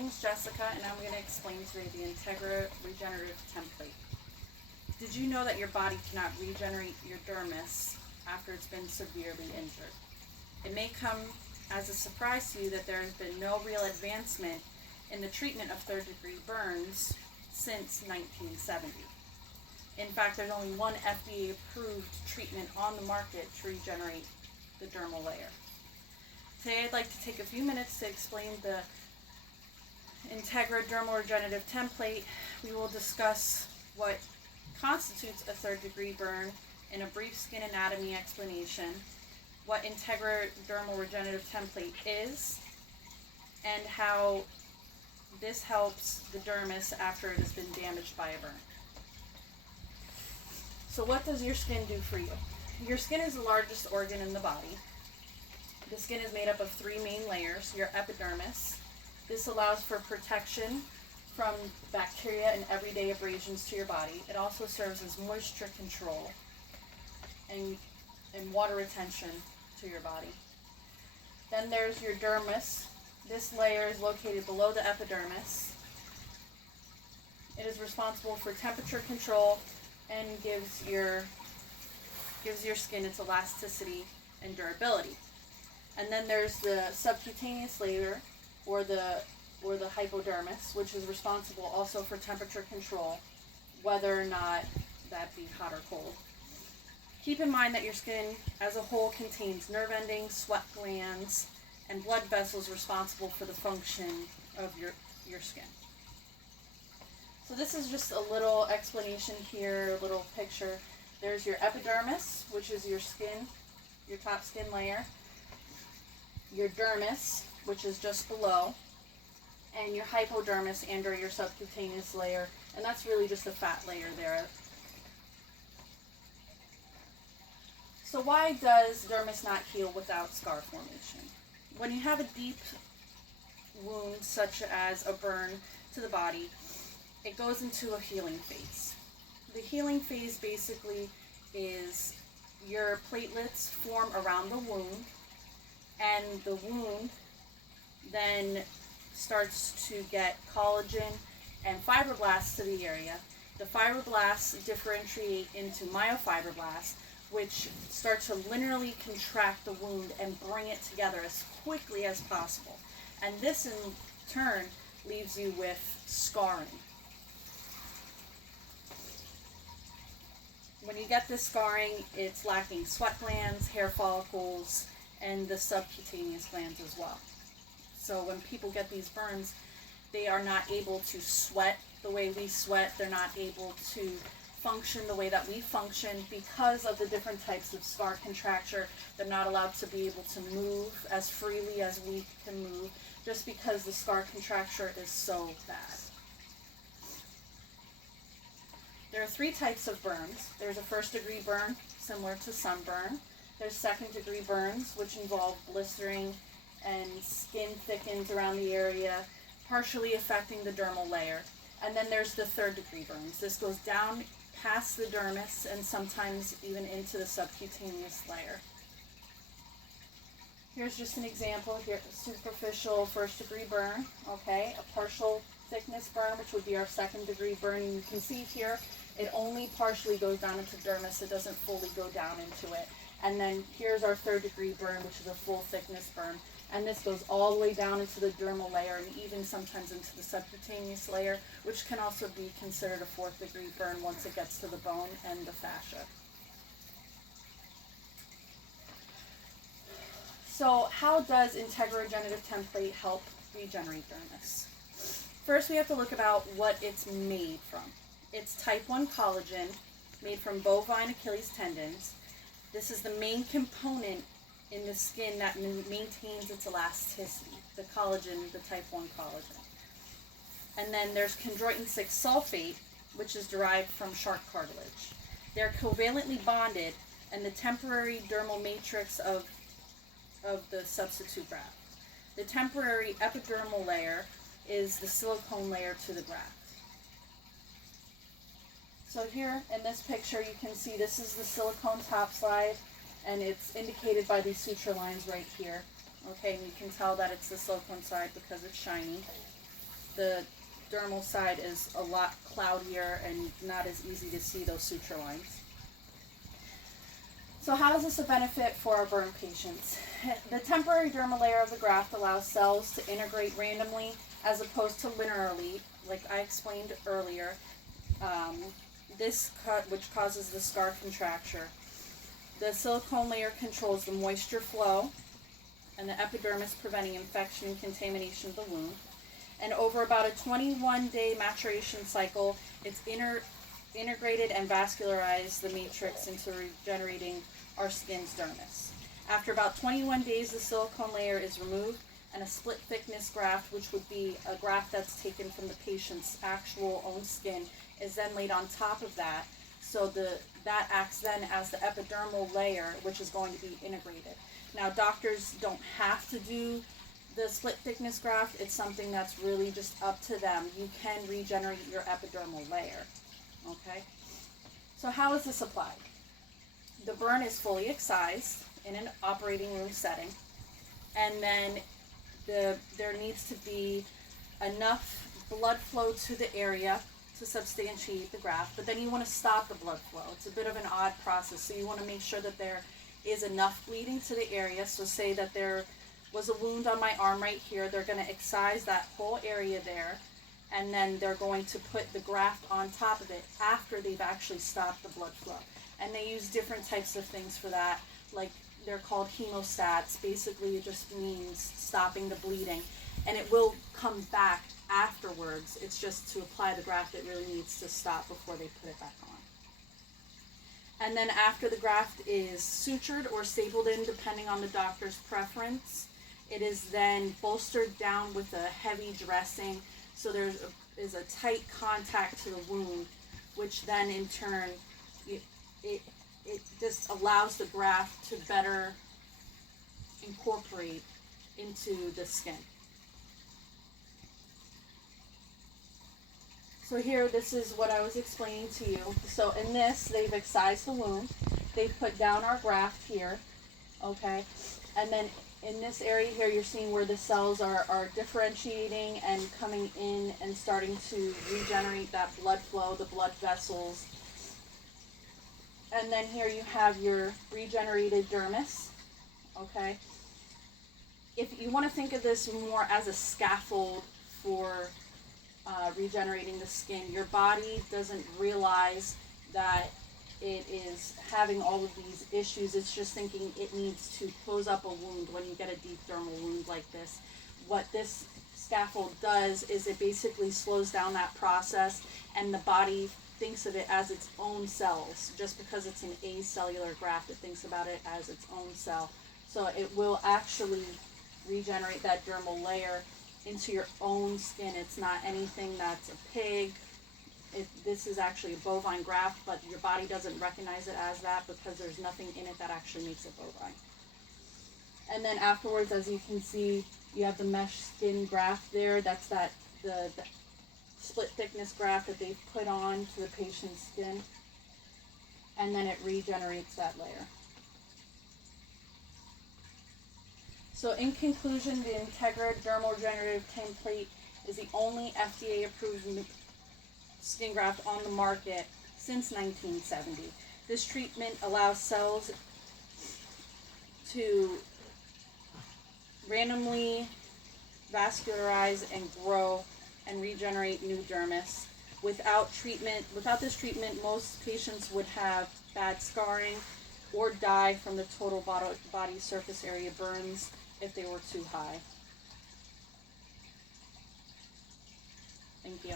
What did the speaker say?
name's Jessica, and I'm going to explain today the Integra Regenerative Template. Did you know that your body cannot regenerate your dermis after it's been severely injured? It may come as a surprise to you that there has been no real advancement in the treatment of third-degree burns since 1970. In fact, there's only one FDA-approved treatment on the market to regenerate the dermal layer. Today I'd like to take a few minutes to explain the Integra Dermal Regenerative Template. We will discuss what constitutes a third-degree burn in a brief skin anatomy explanation, what Integra Dermal Regenerative Template is, and how this helps the dermis after it has been damaged by a burn. So what does your skin do for you? Your skin is the largest organ in the body. The skin is made up of three main layers. Your epidermis. This allows for protection from bacteria and everyday abrasions to your body. It also serves as moisture control and water retention to your body. Then there's your dermis. This layer is located below the epidermis. It is responsible for temperature control and gives your skin its elasticity and durability. And then there's the subcutaneous layer, or the hypodermis, which is responsible also for temperature control, whether or not that be hot or cold. Keep in mind that your skin as a whole contains nerve endings, sweat glands, and blood vessels responsible for the function of your skin. So this is just a little explanation here, a little picture. There's your epidermis, which is your skin, your top skin layer. Your dermis, which is just below, and your hypodermis and or your subcutaneous layer, and that's really just a fat layer there. So why does dermis not heal without scar formation? When you have a deep wound such as a burn to the body, it goes into a healing phase. The healing phase basically is your platelets form around the wound, and the wound then starts to get collagen and fibroblasts to the area. The fibroblasts differentiate into myofibroblasts, which start to linearly contract the wound and bring it together as quickly as possible. And this in turn leaves you with scarring. When you get this scarring, it's lacking sweat glands, hair follicles, and the subcutaneous glands as well. So when people get these burns, they are not able to sweat the way we sweat. They're not able to function the way that we function because of the different types of scar contracture. They're not allowed to be able to move as freely as we can move just because the scar contracture is so bad. There are three types of burns. There's a first-degree burn, similar to sunburn. There's second-degree burns, which involve blistering and skin thickens around the area, partially affecting the dermal layer. And then there's the third-degree burns. This goes down past the dermis and sometimes even into the subcutaneous layer. Here's just an example here, superficial first-degree burn, okay? A partial thickness burn, which would be our second-degree burn. And you can see here, it only partially goes down into dermis. It doesn't fully go down into it. And then here's our third-degree burn, which is a full thickness burn. And this goes all the way down into the dermal layer and even sometimes into the subcutaneous layer, which can also be considered a fourth-degree burn once it gets to the bone and the fascia. So how does Integra Regenerative Template help regenerate dermis? First, we have to look about what it's made from. It's type 1 collagen made from bovine Achilles tendons. This is the main component in the skin that maintains its elasticity, the collagen, the type 1 collagen. And then there's chondroitin 6 sulfate, which is derived from shark cartilage. They're covalently bonded and the temporary dermal matrix of the substitute graft. The temporary epidermal layer is the silicone layer to the graft. So here in this picture you can see this is the silicone topside, and it's indicated by these suture lines right here. Okay, and you can tell that it's the silicone side because it's shiny. the dermal side is a lot cloudier and not as easy to see those suture lines. So how is this a benefit for our burn patients? The temporary dermal layer of the graft allows cells to integrate randomly as opposed to linearly, like I explained earlier, which causes the scar contracture. The silicone layer controls the moisture flow and the epidermis, preventing infection and contamination of the wound. And over about a 21-day maturation cycle, it's integrated and vascularized the matrix into regenerating our skin's dermis. After about 21 days, the silicone layer is removed, and a split thickness graft, which would be a graft that's taken from the patient's actual own skin, is then laid on top of that. So that acts then as the epidermal layer, which is going to be integrated. Now, doctors don't have to do the split thickness graft. It's something that's really just up to them. You can regenerate your epidermal layer. Okay? So how is this applied? The burn is fully excised in an operating room setting, and then there needs to be enough blood flow to the area to substantiate the graft, but then you want to stop the blood flow. It's a bit of an odd process, so you want to make sure that there is enough bleeding to the area. So say that there was a wound on my arm right here, they're going to excise that whole area there, and then they're going to put the graft on top of it after they've actually stopped the blood flow. And they use different types of things for that, like they're called hemostats. Basically, it just means stopping the bleeding, and it will come back afterwards. It's just to apply the graft, it really needs to stop before they put it back on. And then after the graft is sutured or stapled in, depending on the doctor's preference, it is then bolstered down with a heavy dressing, so there is a tight contact to the wound, which then in turn, it just allows the graft to better incorporate into the skin. So here, this is what I was explaining to you. So in this, they've excised the wound. They've put down our graft here, okay? And then in this area here, you're seeing where the cells are differentiating and coming in and starting to regenerate that blood flow, the blood vessels. And then here you have your regenerated dermis, okay? If you want to think of this more as a scaffold for regenerating the skin, your body doesn't realize that it is having all of these issues. It's just thinking it needs to close up a wound when you get a deep dermal wound like this. What this scaffold does is it basically slows down that process, and the body thinks of it as its own cells. Just because it's an acellular graft, it thinks about it as its own cell. So it will actually regenerate that dermal layer into your own skin. It's not anything that's a pig. This is actually a bovine graft, but your body doesn't recognize it as that because there's nothing in it that actually makes it bovine. And then afterwards, as you can see, you have the mesh skin graft there. That's the split thickness graft that they've put on to the patient's skin. And then it regenerates that layer. So in conclusion, the Integra Dermal Regenerative Template is the only FDA-approved skin graft on the market since 1970. This treatment allows cells to randomly vascularize and grow and regenerate new dermis. Without this treatment, most patients would have bad scarring or die from the total body surface area burns if they were too high. Thank you.